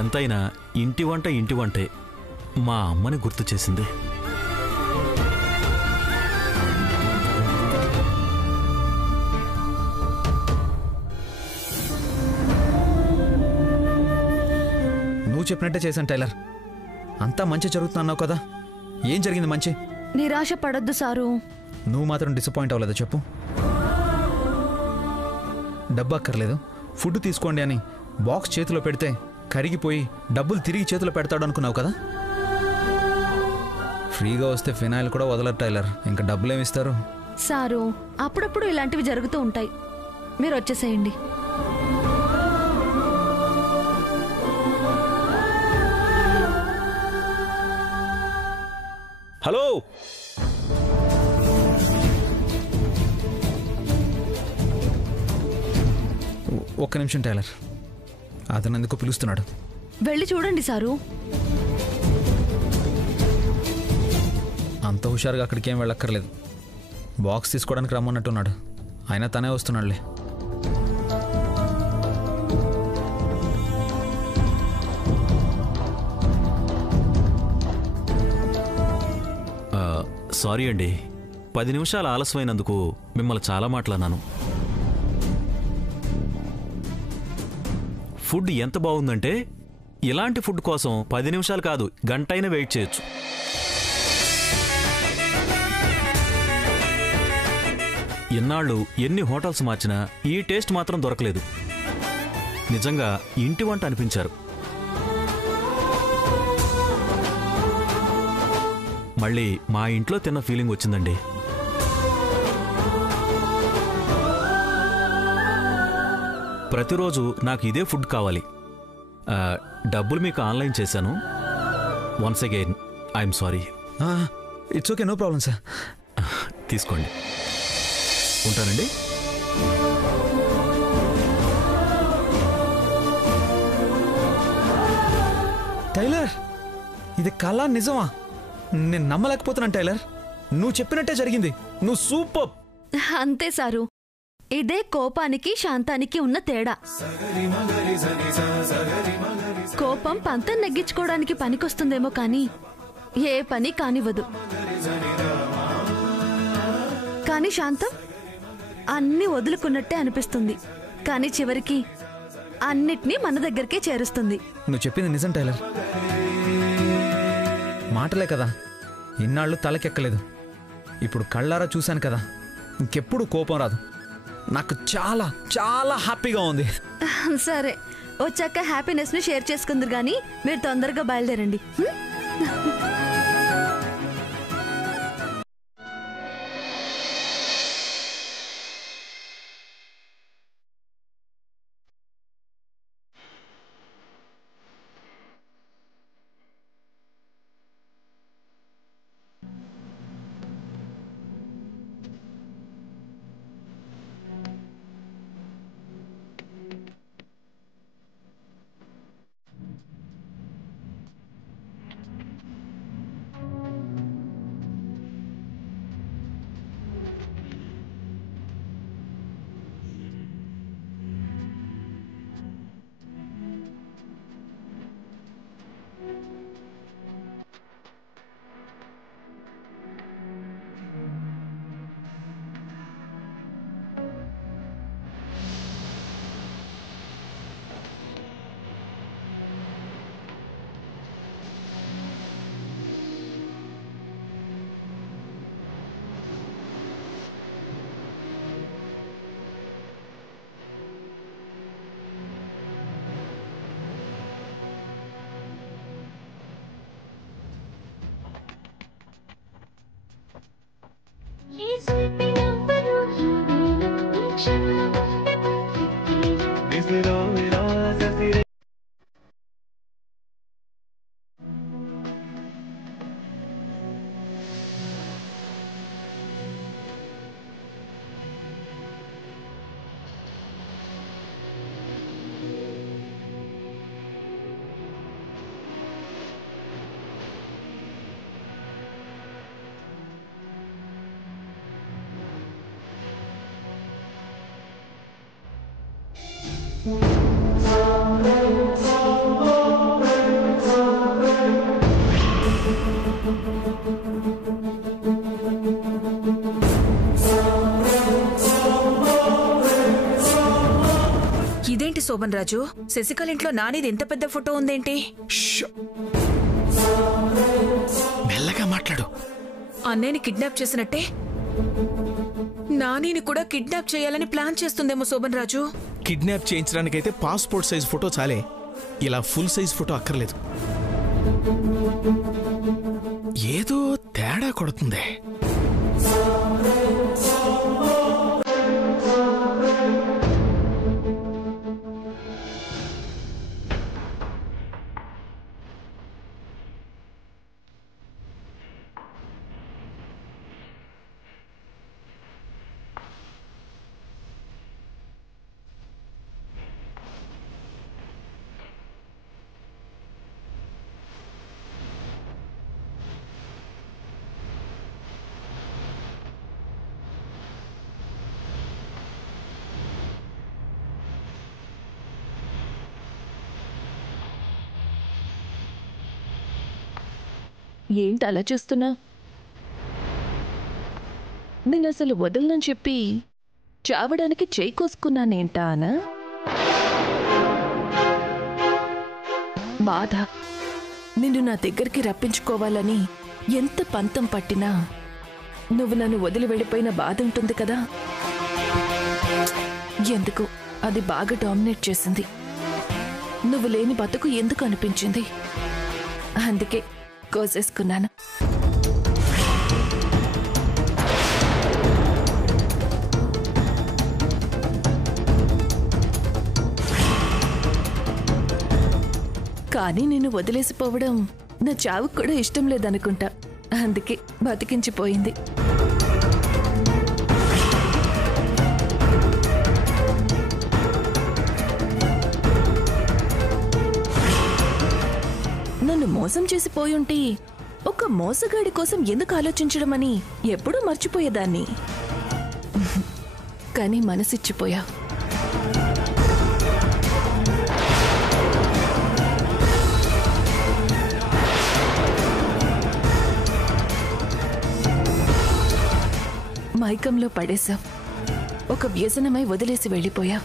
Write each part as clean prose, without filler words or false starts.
ఎంతైనా ఇంటి వంట ఇంటి వంటే మా అమ్మని గుర్తు చేసింది. నువ్వు చెప్పినట్టే చేశాను టైలర్. అంతా మంచి జరుగుతున్నావు కదా, ఏం జరిగింది మంచి? నిరాశ పడొద్దు సారు. నువ్వు మాత్రం డిసప్పాయింట్ అవ్వలేదా చెప్పు? డబ్బు అక్కర్లేదు, ఫుడ్ తీసుకోండి అని బాక్స్ చేతిలో పెడితే కరిగిపోయి డబ్బులు తిరిగి చేతిలో పెడతాడు అనుకున్నావు కదా. ఫ్రీగా వస్తే ఫినాయిల్ కూడా వదలరు టైలర్, ఇంకా డబ్బులు ఏమిస్తారు? సారు, అప్పుడప్పుడు ఇలాంటివి జరుగుతూ ఉంటాయి, మీరు వచ్చేసేయండి. హలో, ఒక్క నిమిషం టైలర్, అతను ఎందుకు పిలుస్తున్నాడు? వెళ్ళి చూడండి సారు. అంత హుషారుగా అక్కడికి ఏం వెళ్ళక్కర్లేదు, బాక్స్ తీసుకోవడానికి రమ్మన్నట్టున్నాడు, అయినా తనే వస్తున్నాడులే. సారీ అండి, 10 నిమిషాలు ఆలస్యమైనందుకు మిమ్మల్ని చాలా మాట్లాడినాను. ఫుడ్ ఎంత బాగుందంటే ఇలాంటి ఫుడ్ కోసం 10 నిమిషాలు కాదు, గంటైనా వెయిట్ చేయొచ్చు. ఇన్నాళ్ళు ఎన్ని హోటల్స్ మార్చినా ఈ టేస్ట్ మాత్రం దొరకలేదు. నిజంగా ఇంటి వంట అనిపించారు. మళ్ళీ మా ఇంట్లో తిన్న ఫీలింగ్ వచ్చిందండి. ప్రతిరోజు నాకు ఇదే ఫుడ్ కావాలి. డబ్బులు మీకు ఆన్లైన్ చేశాను. Once again I'm sorry. It's okay, no problem sir. తీసుకోండి, ఉంటానండి. టైలర్, ఇది కళ నిజమా? నేను నమ్మలేకపోతున్నాను టైలర్, నువ్వు చెప్పినట్టే జరిగింది. నువ్వు సూపర్. అంతే సారు, ఇదే కోపానికి శాంతానికి ఉన్న తేడా. కోపం పంతం నెగ్గించుకోవడానికి పనికొస్తుందేమో కానీ ఏ పని కానివ్వదు. కానీ శాంతం అన్ని వదులుకున్నట్టే అనిపిస్తుంది, కానీ చివరికి అన్నిటినీ మన దగ్గరికే చేరుస్తుంది. నువ్వు చెప్పింది నిజం టైలర్. మాటలే కదా, ఇన్నాళ్ళు తలకెక్కలేదు, ఇప్పుడు కళ్ళారా చూశాను కదా, ఇంకెప్పుడు కోపం రాదు. నాకు చాలా చాలా హ్యాపీగా ఉంది. సరే, వచ్చాక హ్యాపీనెస్ ని షేర్ చేసుకుందరు గానీ మీరు తొందరగా బయలుదేరండి. శోభన్ రాజు, శశికళ ఇంట్లో నానిది ఇంత పెద్ద ఫోటో ఉందేంటి? మెల్లగా మాట్లాడు. అన్నయ్యని కిడ్నాప్ చేసినట్టే నానిని కూడా కిడ్నాప్ చేయాలని ప్లాన్ చేస్తుందేమో శోభన్ రాజు. కిడ్నాప్ చేయించడానికైతే పాస్పోర్ట్ సైజ్ ఫోటో చాలే, ఇలా ఫుల్ సైజ్ ఫోటో అక్కర్లేదు. ఏదో తేడా కొడుతుంది. ఏంటి అలా చూస్తున్నా? నేను అసలు వదలనని చెప్పి చావడానికి చేయి కోసుకున్నానేంటా అనా? బాధ నిన్ను నా దగ్గరికి రప్పించుకోవాలని ఎంత పంతం పట్టినా నువ్వు నన్ను వదిలి వెళ్ళిపోయిన బాధ ఉంటుంది కదా, ఎందుకు అది బాగా డామినేట్ చేసింది. నువ్వు లేని బతుకు ఎందుకు అనిపించింది, అందుకే కోసేసుకున్నాను. కానీ నిన్ను వదిలేసిపోవడం నా చావుకు కూడా ఇష్టం లేదనుకుంటా, అందుకే బతికించిపోయింది. నన్ను మోసం చేసిపోయుంటే ఒక మోసగాడి కోసం ఎందుకు ఆలోచించడమని ఎప్పుడూ మర్చిపోయేదాన్ని. కానీ మనసిచ్చిపోయా. మైకంలో పడేశావు, ఒక వ్యసనమై వదిలేసి వెళ్ళిపోయా.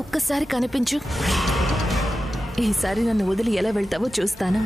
ఒక్కసారి కనిపించు. ఈసారి నన్ను వదిలి ఎలా వెళ్తావో చూస్తాను.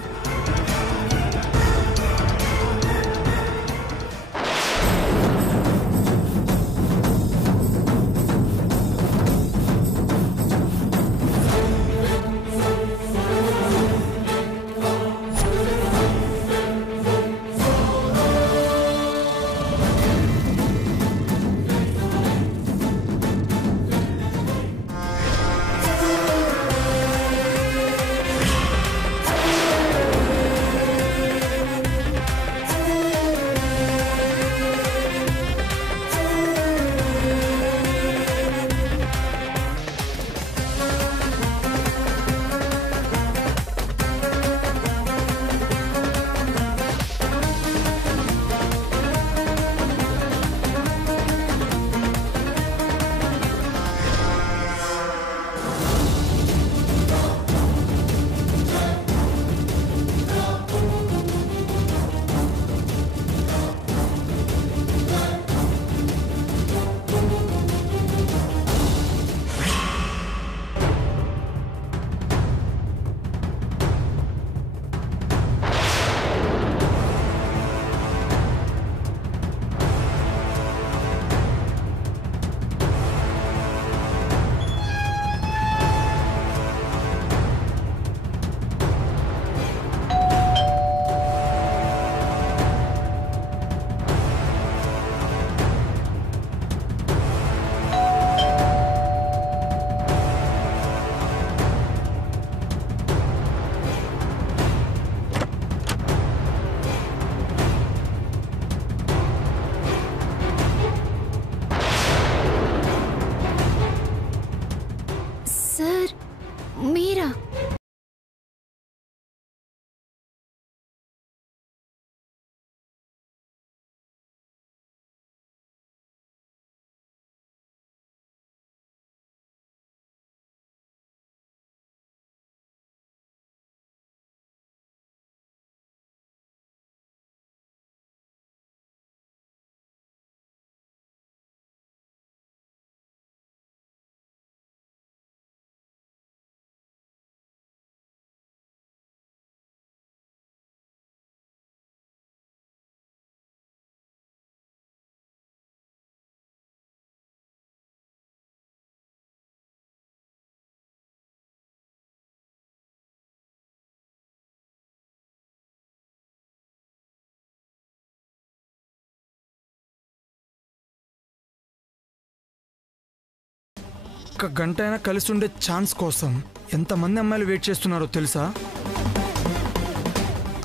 ఒక్క గంట అయినా కలిసి ఉండే ఛాన్స్ కోసం ఎంతమంది అమ్మాయిలు వెయిట్ చేస్తున్నారో తెలుసా?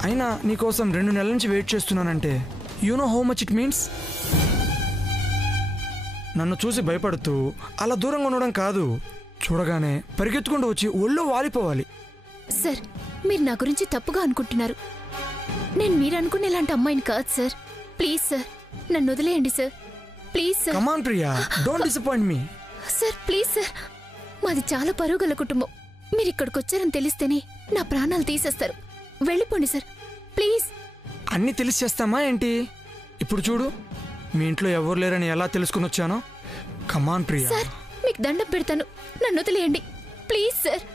అయినా నీకోసం 2 నెలల నుంచి వెయిట్ చేస్తున్నానంటే you know how much it means? నన్ను చూసి భయపడుతూ అలా దూరంగా ఉండడం కాదు, చూడగానే పరిగెత్తుకుంటూ వచ్చి ఒళ్ళో వాలిపోవాలి. సార్, మీరు నా గురించి తప్పుగా అనుకుంటున్నారు. నేను మీరు అనుకునే ఇలాంటి అమ్మాయిని కాదు సార్. ప్లీజ్ సార్, నన్ను వదిలేయండి sir. Please sir. Come on Priya, don't disappoint me. Sir please sir, మాది చాలా పరువుగల కుటుంబం. మీరు ఇక్కడికి వచ్చారని తెలిస్తేనే నా ప్రాణాలు తీసేస్తారు. వెళ్ళిపోండి సార్ ప్లీజ్. అన్నీ తెలిసి చేస్తామా ఏంటి? ఇప్పుడు చూడు, మీ ఇంట్లో ఎవరు లేరని ఎలా తెలుసుకుని వచ్చానో. Come on Priya. సార్ మీకు దండం పెడతాను, నన్ను వదిలేయండి please sir,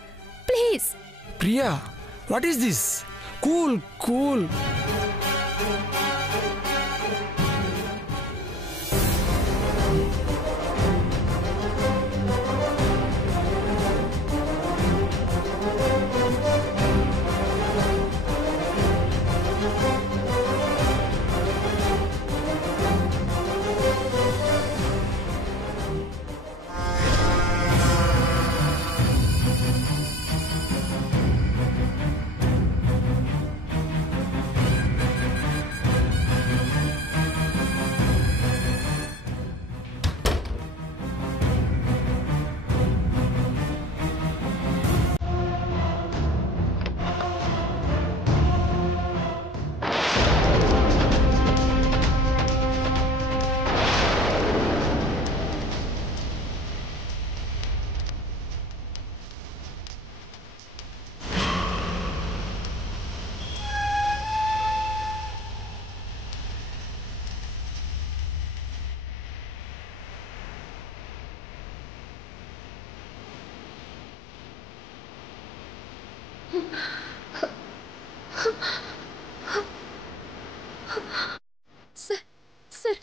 please. Priya, what is this? Cool cool. Sir sir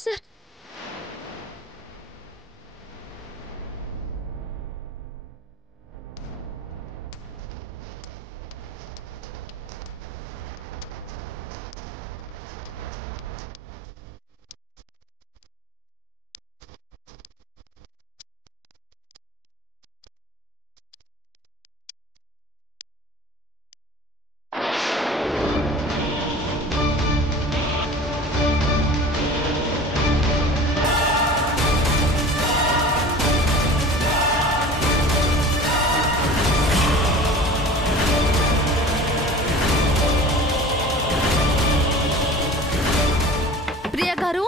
sir, Priya గారు,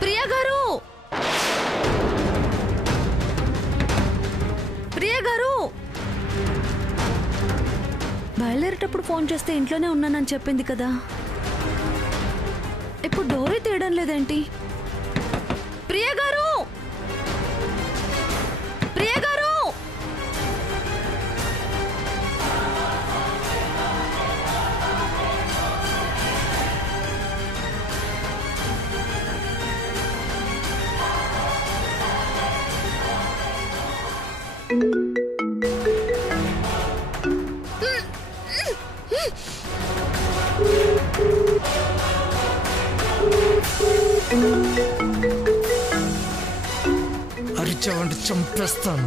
ప్రియా గారు, ప్రియా గారు. బయలుదేరేటప్పుడు ఫోన్ చేస్తే ఇంట్లోనే ఉన్నానని చెప్పింది కదా, ఇప్పుడు డోరే తీయడం లేదేంటి? ప్రియా గారు, ప్రియా గారు. అరిచావంటే చంపేస్తాను.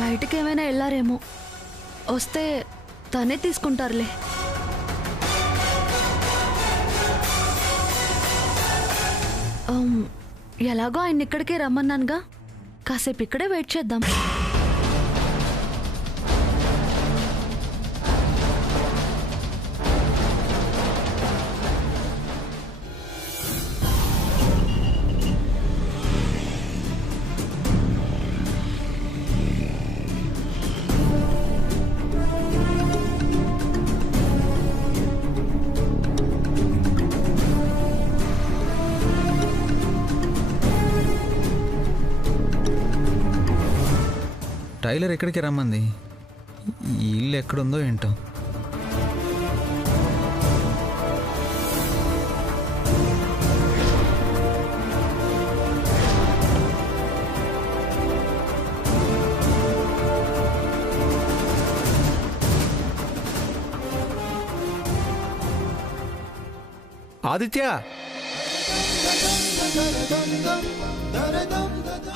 బయటకి ఏమైనా వెళ్ళారేమో, వస్తే తనే తీసుకుంటారులే. ఎలాగో ఆయన ఇక్కడికే రమ్మన్నానుగా, కాసేపు ఇక్కడే వెయిట్ చేద్దాం. టైలర్ ఎక్కడికి రమ్మంది? ఈ ఇల్లు ఎక్కడుందో ఏంటో. ఆదిత్య.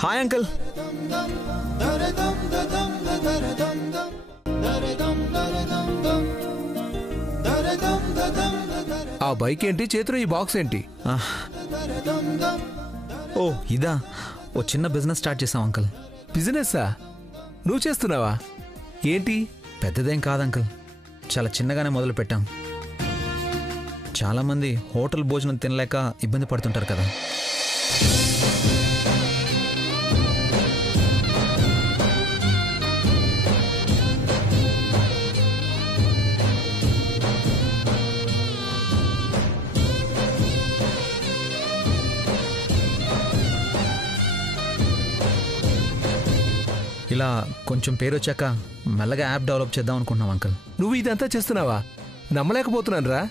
Hi uncle. ఆ బైక్ ఏంటి, చేతిలో ఈ బాక్స్ ఏంటి? ఓ ఇదా, ఓ చిన్న బిజినెస్ స్టార్ట్ చేసాం అంకుల్. బిజినెస్సా? నువ్వు చేస్తున్నావా? ఏంటి? పెద్దదేం కాదు అంకుల్, చాలా చిన్నగానే మొదలు పెట్టాం. చాలామంది హోటల్ భోజనం తినలేక ఇబ్బంది పడుతుంటారు కదా. ఇలా కొంచెం పేరు వచ్చాక మెల్లగా యాప్ డెవలప్ చేద్దాం అనుకుంటున్నాం అంకుల్. నువ్వు ఇదంతా చేస్తున్నావా? నమ్మలేకపోతున్నాను రా.